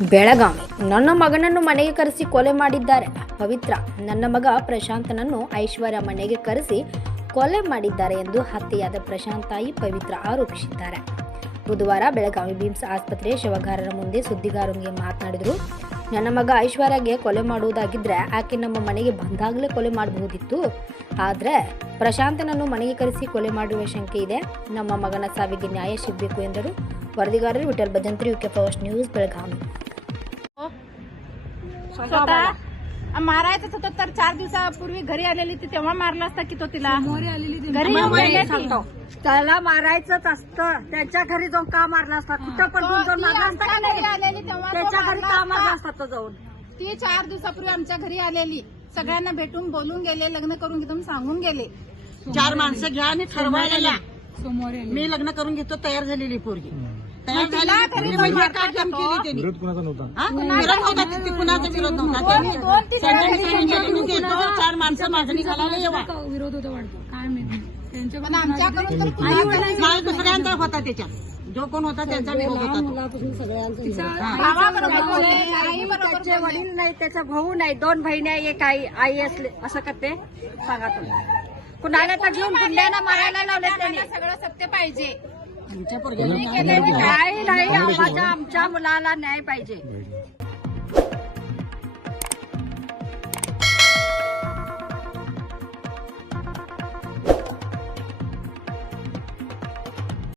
ಬೆಳಗಾವಿ. ನನ್ನ ಮಗನನ್ನು ಮನೆಗೆ ಕರೆಸಿ ಕೊಲೆ ಮಾಡಿದ್ದಾರೆ. ಪವಿತ್ರ, ನನ್ನ ಮಗ ಪ್ರಶಾಂತನನ್ನು ಐಶ್ವರ್ಯ ಮನೆಗೆ ಕರೆಸಿ ಕೊಲೆ ಮಾಡಿದ್ದಾರೆ ಎಂದು ಹತ್ಯೆಯಾದ ಪ್ರಶಾಂತ್ ತಾಯಿ ಪವಿತ್ರ ಆರೋಪಿಸಿದ್ದಾರೆ. ಬುಧವಾರ ಬೆಳಗಾವಿ ಬಿಮ್ಸ್ ಆಸ್ಪತ್ರೆ ಶವಗಾರರ ಮುಂದೆ ಸುದ್ದಿಗಾರರಿಗೆ ಮಾತನಾಡಿದರು. ನನ್ನ ಮಗ ಐಶ್ವರ್ಯಗೆ ಕೊಲೆ ಮಾಡುವುದಾಗಿದ್ದರೆ ಆಕೆ ನಮ್ಮ ಮನೆಗೆ ಬಂದಾಗಲೇ ಕೊಲೆ ಮಾಡಬಹುದಿತ್ತು. ಆದರೆ ಪ್ರಶಾಂತನನ್ನು ಮನೆಗೆ ಕರೆಸಿ ಕೊಲೆ ಮಾಡುವ ಶಂಕೆ ಇದೆ. ನಮ್ಮ ಮಗನ ಸಾವಿಗೆ ನ್ಯಾಯ ಸಿಗಬೇಕು ಎಂದರು. ವರದಿಗಾರರು Vithal Bhajantri, UK first news, Belagavi. स्वतः मारायचं होतं तर चार दिवसापूर्वी घरी आलेली ती तेव्हा मारला असता की तो तिला? घरी येऊन गेले ती. त्याला मारायचंच असतं. त्यांच्या घरी जाऊन का मारला असता? कुठं पण तो- जाऊन ती मारला असता आमच्या का घरी? नाही आलेली तेव्हा तो त्याच्या घरी मारला का मारला असता. असता तो जाऊन? ती चार दिवसापूर्वी आमच्या घरी आलेली. सगळ्यांना भेटून बोलून गेले लग्न करून घेतो म्हणून सांगून गेले. चार माणसं घ्या आणि ठरवायला मी लग्न करून घेतो तयार झालेली पोरगी. तयार झालेली म्हणजे काम. केली त्यांनी? विरोध कोणाचा नव्हता? हा? विरोध नव्हता. ते- ते कुणाचा विरोध नव्हता. दोन- त्यांनी दोन तिघं त्यांनी घरी सांगितलं, मी घेतो चार माणसं मागणी घालायला येवा. पण आमच्याकडून तर कुणाला करायचं नाही दुसऱ्यांचा होता त्याच्यात. जो कोण होता त्यांचा विरोध होता तो. त्याचे वडील नाही त्याचा भाऊ नाही दोन बहिणी आहे, एक आई आई असले असं करते. सांगा तुम्ही. कुणाला तर घेऊन गुंड्यांना मारायला लावले त्यांनी. सगळं सत्य पाहिजे. नाही नाही. आम्हाला आमच्या मुलाला न्याय पाहिजे.